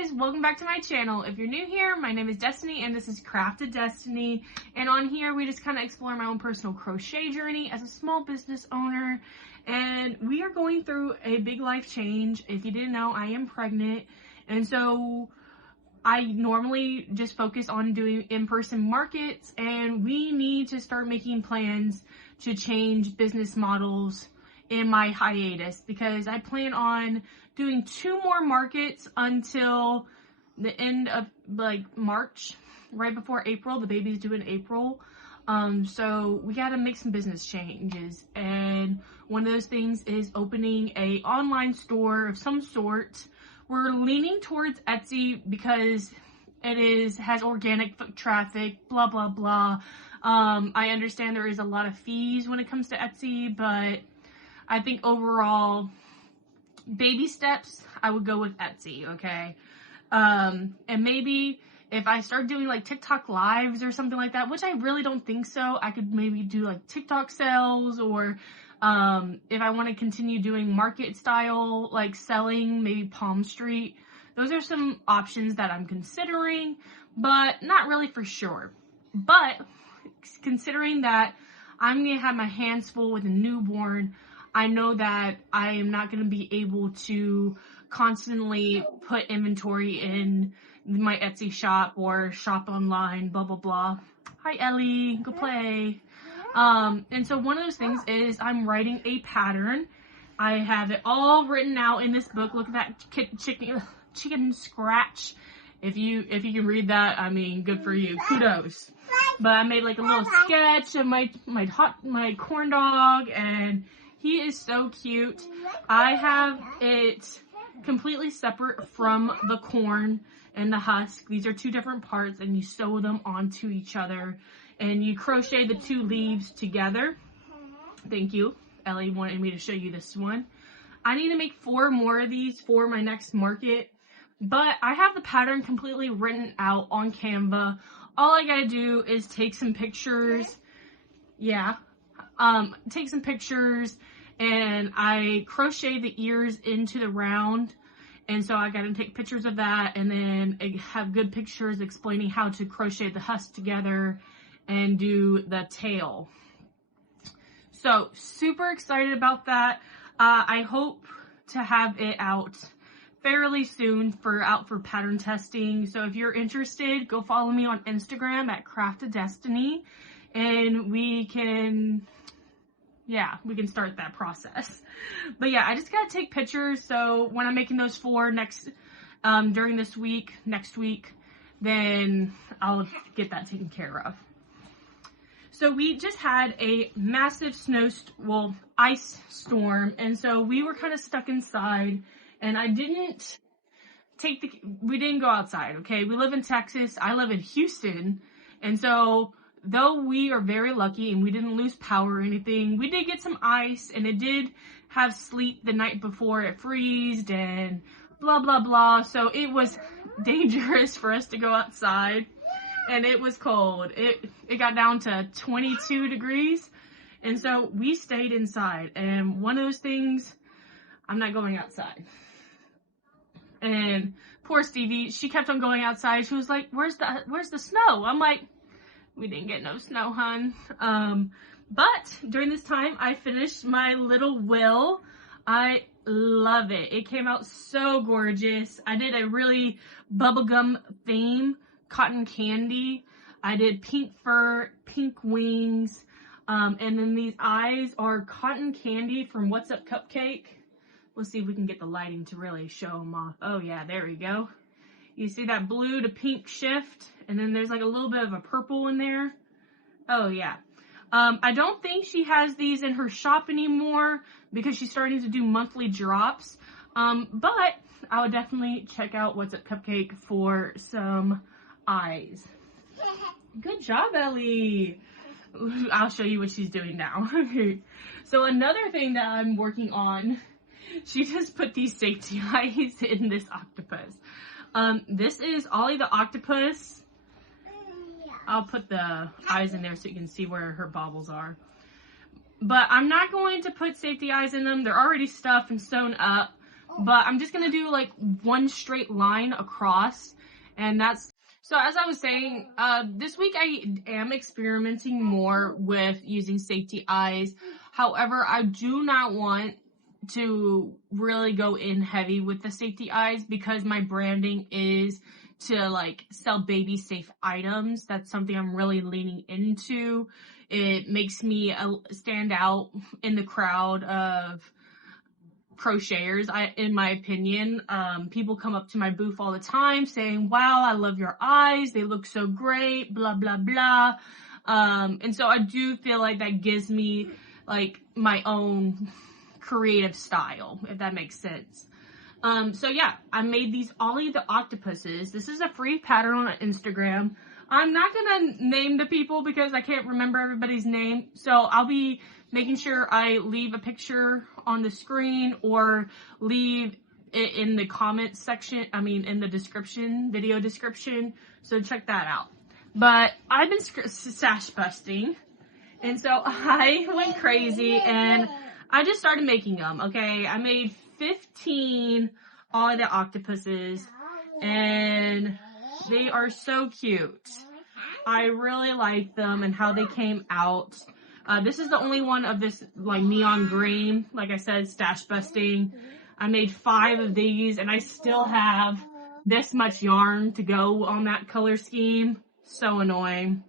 guys, welcome back to my channel. If you're new here, my name is Destiny and this is Crafted Destiny, and on here we just kind of explore my own personal crochet journey as a small business owner. And we are going through a big life change. If you didn't know, I am pregnant, and so I normally just focus on doing in-person markets, and we need to start making plans to change business models in my hiatus, because I plan on doing 2 more markets until the end of March, right before April. The baby's due in April. So we gotta make some business changes, and one of those things is opening a online store of some sort. We're leaning towards Etsy because it has organic foot traffic, blah blah blah. I understand there is a lot of fees when it comes to Etsy, but I think overall, baby steps, I would go with Etsy, okay? And maybe if I start doing like TikTok lives or something like that, which I really don't think so, I could maybe do like TikTok sales, or if I want to continue doing market style, like selling, maybe Palm Street. Those are some options that I'm considering, but not really for sure. But considering that I'm going to have my hands full with a newborn, I know that I am not going to be able to constantly put inventory in my Etsy shop or shop online, blah, blah, blah. Hi, Ellie. Go play. And so one of those things is I'm writing a pattern. I have it all written out in this book. Look at that chicken scratch. If you can read that, I mean, good for you. Kudos. But I made like a little sketch of my corn dog, and he is so cute. I have it completely separate from the corn and the husk. These are 2 different parts, and you sew them onto each other, and you crochet the 2 leaves together. Thank you. Ellie wanted me to show you this one. I need to make 4 more of these for my next market, but I have the pattern completely written out on Canva. All I gotta do is take some pictures. Yeah. Take some pictures, and I crochet the ears into the round, and so I gotta take pictures of that, and then have good pictures explaining how to crochet the husk together and do the tail. So super excited about that. I hope to have it out fairly soon for pattern testing. So if you're interested, go follow me on Instagram at Crafted Destiny, and we can start that process. But yeah, I just gotta take pictures, so when I'm making those 4 during this week, next week, then I'll get that taken care of. So we just had a massive ice storm, and so we were kind of stuck inside, and we didn't go outside, okay? We live in Texas, I live in Houston, and so though we are very lucky and we didn't lose power or anything, we did get some ice, and it did have sleet the night before it freezed and blah, blah, blah. So it was dangerous for us to go outside, and it was cold. It got down to 22 degrees, and so we stayed inside. And one of those things, I'm not going outside. And poor Stevie, she kept on going outside. She was like, where's the snow? I'm like, we didn't get no snow, hun. But during this time, I finished my little will. I love it. It came out so gorgeous. I did a really bubblegum theme, cotton candy. I did pink fur, pink wings, and then these eyes are cotton candy from What's Up Cupcake. Let's see if we can get the lighting to really show them off. Oh yeah, there we go. You see that blue to pink shift, and then there's like a little bit of a purple in there. Oh yeah. I don't think she has these in her shop anymore because she's starting to do monthly drops. But I would definitely check out What's Up Cupcake for some eyes. Good job, Ellie. I'll show you what she's doing now. So another thing that I'm working on, she just put these safety eyes in this octopus. This is Ollie the octopus. I'll put the eyes in there so you can see where her baubles are. But I'm not going to put safety eyes in them. They're already stuffed and sewn up. but I'm just gonna do like one straight line across, and that's, so as I was saying, this week I am experimenting more with using safety eyes. However, I do not want to really go in heavy with the safety eyes because my branding is to like sell baby safe items. That's something I'm really leaning into. It makes me stand out in the crowd of crocheters, in my opinion. People come up to my booth all the time saying, wow, I love your eyes, they look so great, blah blah blah. And so I do feel like that gives me like my own creative style, if that makes sense. So yeah, I made these Ollie the octopuses. This is a free pattern on Instagram. I'm not gonna name the people because I can't remember everybody's name, so I'll be making sure I leave a picture on the screen or leave it in the comments section, in the description, video description, so check that out. But I've been stash busting, and so I went crazy and I just started making them, okay? I made 15 Ollie the octopuses, and they are so cute. I really like them and how they came out. This is the only one of this like neon green. Like I said, stash busting. I made 5 of these and I still have this much yarn to go on that color scheme. So annoying.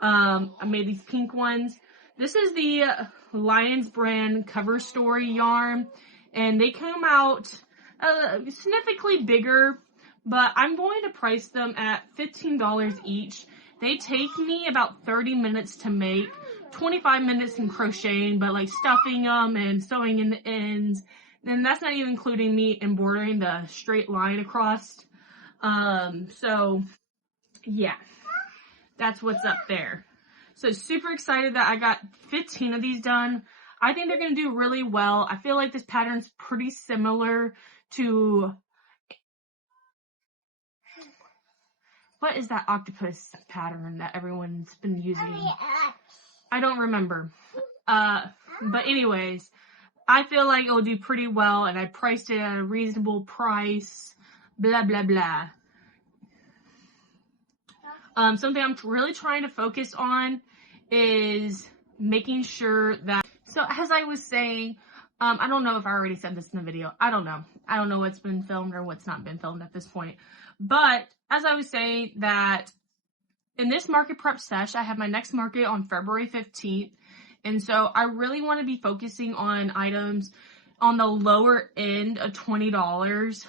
I made these pink ones. This is the Lions brand cover story yarn, and they came out significantly bigger, but I'm going to price them at $15 each. They take me about 30 minutes to make, 25 minutes in crocheting, but like stuffing them and sewing in the ends. And that's not even including me embroidering the straight line across. So yeah, that's what's up there. So super excited that I got 15 of these done. I think they're going to do really well. I feel like this pattern's pretty similar to, what is that octopus pattern that everyone's been using? I don't remember. But anyways, I feel like it'll do pretty well, and I priced it at a reasonable price, blah, blah, blah. Something I'm really trying to focus on is making sure that, so as I was saying, I don't know if I already said this in the video. I don't know. I don't know what's been filmed or what's not been filmed at this point. But as I was saying, that in this market prep sesh, I have my next market on February 15th. And so I really want to be focusing on items on the lower end of $20.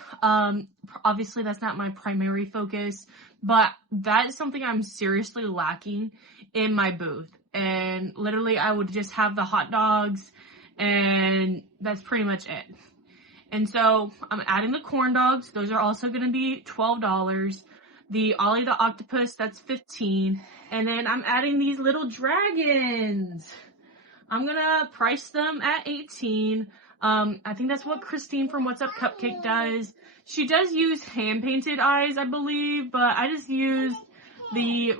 Obviously, that's not my primary focus, but that is something I'm seriously lacking in my booth. And literally, I would just have the hot dogs, and that's pretty much it. And so I'm adding the corn dogs. Those are also going to be $12. The Ollie the octopus, that's $15. And then I'm adding these little dragons. I'm going to price them at $18. I think that's what Christine from What's Up Cupcake does. She does use hand-painted eyes, I believe, but I just used the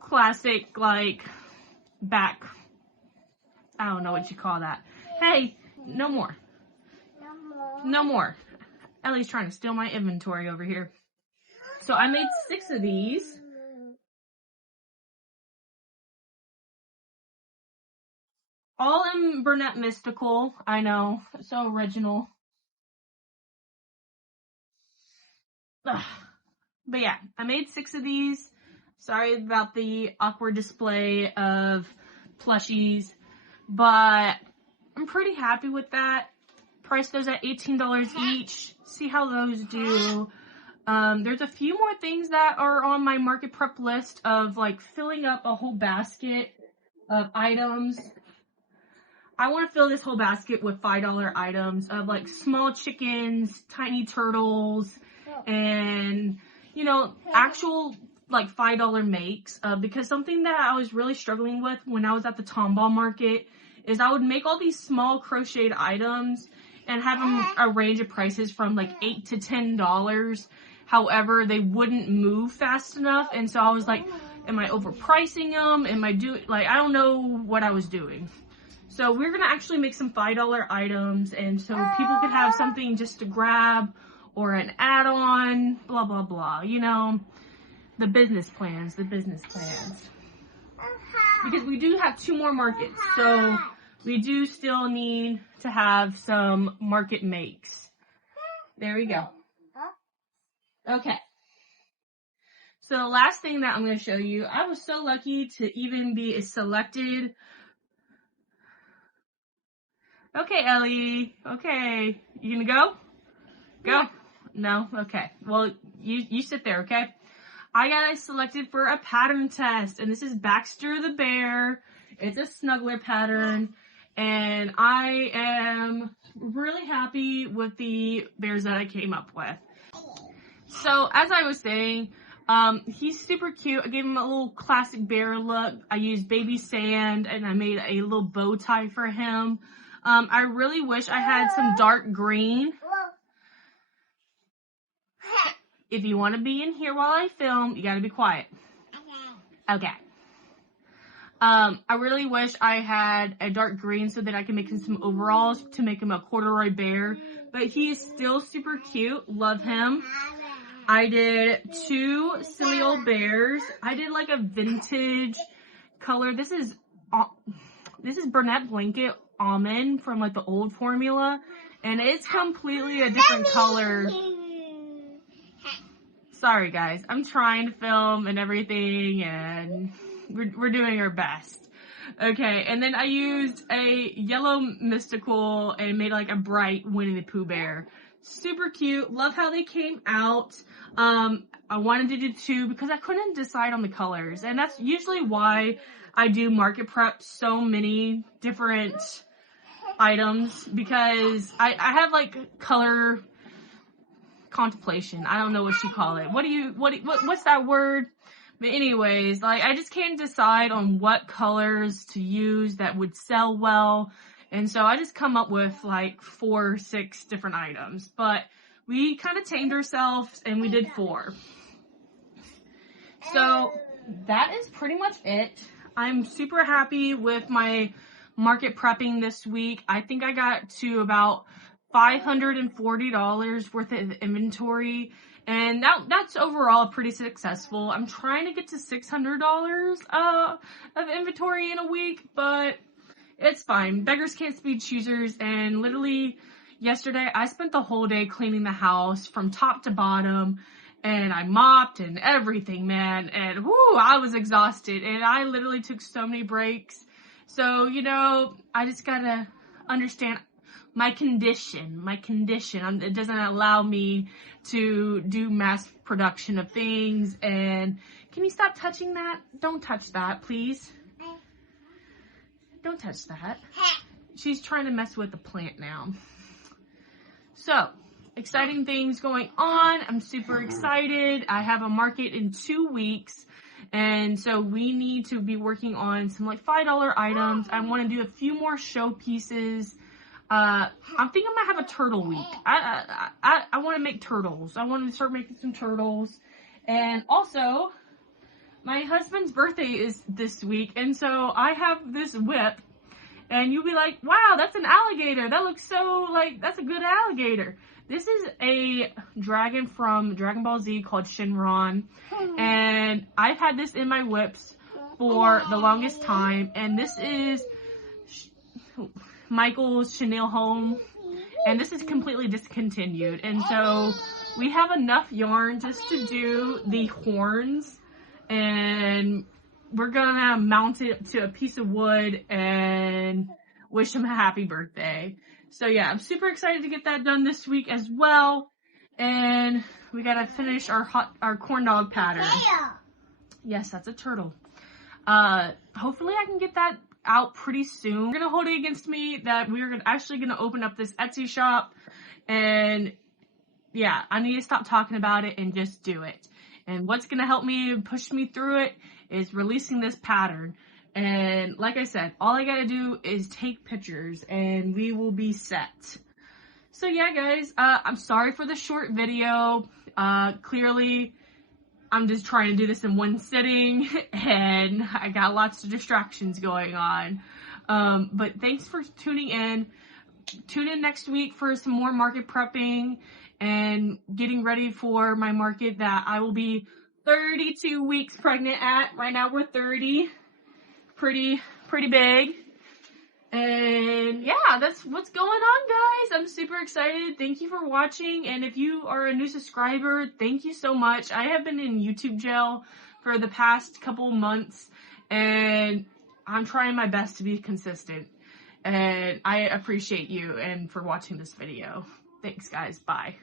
classic, like, back, I don't know what you call that. Hey, no more. No more. Ellie's trying to steal my inventory over here. So I made 6 of these. All in Burnett Mystical. I know. So original. Ugh. But yeah, I made 6 of these. Sorry about the awkward display of plushies. But I'm pretty happy with that. Price those at $18 each. See how those do. There's a few more things that are on my market prep list of like filling up a whole basket of items. I want to fill this whole basket with $5 items of like small chickens, tiny turtles, and you know, actual like $5 makes. Because something that I was really struggling with when I was at the Tomball market is I would make all these small crocheted items and have them a range of prices from like $8 to $10. However, they wouldn't move fast enough, and so I was like, am I overpricing them? Am I doing, like, I don't know what I was doing. So we're gonna actually make some $5 items, and so people could have something just to grab or an add-on, blah, blah, blah. You know, the business plans, Because we do have 2 more markets, so we do still need to have some market makes. There we go. Okay. So the last thing that I'm going to show you, I was so lucky to even be selected. Okay, Ellie. Okay. You gonna go? Go? No? Okay. Well, you sit there, okay? I got selected for a pattern test, and this is Baxter the Bear. It's a snuggler pattern, and I am really happy with the bears that I came up with. So, as I was saying, he's super cute. I gave him a little classic bear look. I used baby sand, and I made a little bow tie for him. I really wish I had some dark green. If you want to be in here while I film, you got to be quiet. Okay. I really wish I had a dark green so that I can make him some overalls to make him a corduroy bear. But he's still super cute. Love him. I did 2 silly old bears. I did like a vintage color. This is Burnett Blanket Almond from like the old formula. And it's completely a different color. Sorry guys, I'm trying to film and everything, and we're doing our best. Okay, and then I used a yellow mystical and made like a bright Winnie the Pooh bear. Super cute, love how they came out. I wanted to do 2 because I couldn't decide on the colors, and that's usually why I do market prep so many different items, because I have like color contemplation. I don't know what you call it. What's that word? But anyways, like I just can't decide on what colors to use that would sell well. And so I just come up with like 4 or 6 different items. But we kind of tamed ourselves and we did 4. So that is pretty much it. I'm super happy with my market prepping this week. I think I got to about $540 worth of inventory, and that's overall pretty successful. I'm trying to get to $600 of inventory in a week, but it's fine. Beggars can't be choosers, and literally yesterday I spent the whole day cleaning the house from top to bottom, and I mopped and everything, man, and whoo, I was exhausted, and I literally took so many breaks. So, you know, I just gotta understand my condition, it doesn't allow me to do mass production of things. And can you stop touching that? Don't touch that, please. Don't touch that. She's trying to mess with the plant now. So, exciting things going on. I'm super excited. I have a market in 2 weeks. And so we need to be working on some like $5 items. I want to do a few more show pieces. I'm thinking I might have a turtle week. I want to make turtles. I want to start making some turtles. And also, my husband's birthday is this week, and so I have this whip. And you'll be like, wow, that's an alligator. That looks so, like, that's a good alligator. This is a dragon from Dragon Ball Z called Shinron. And I've had this in my whips for the longest time. And this is Michael's chenille home, and this is completely discontinued, and so we have enough yarn just to do the horns, and we're gonna mount it to a piece of wood and wish him a happy birthday. So yeah, I'm super excited to get that done this week as well, and we gotta finish our corn dog pattern. Yes, that's a turtle. Hopefully I can get that out pretty soon. You're gonna hold it against me that we're actually gonna open up this Etsy shop, and yeah, I need to stop talking about it and just do it. And what's gonna help me push me through it is releasing this pattern. And like I said, all I gotta do is take pictures and we will be set. So yeah, guys, I'm sorry for the short video. Clearly, I'm just trying to do this in one sitting, and I got lots of distractions going on. But thanks for tuning in. Tune in next week for some more market prepping and getting ready for my market that I will be 32 weeks pregnant at. Right now we're 30. Pretty big. And yeah, that's what's going on, guys. I'm super excited. Thank you for watching. And if you are a new subscriber, thank you so much. I have been in YouTube jail for the past couple months, and I'm trying my best to be consistent. And I appreciate you and for watching this video. Thanks, guys. Bye.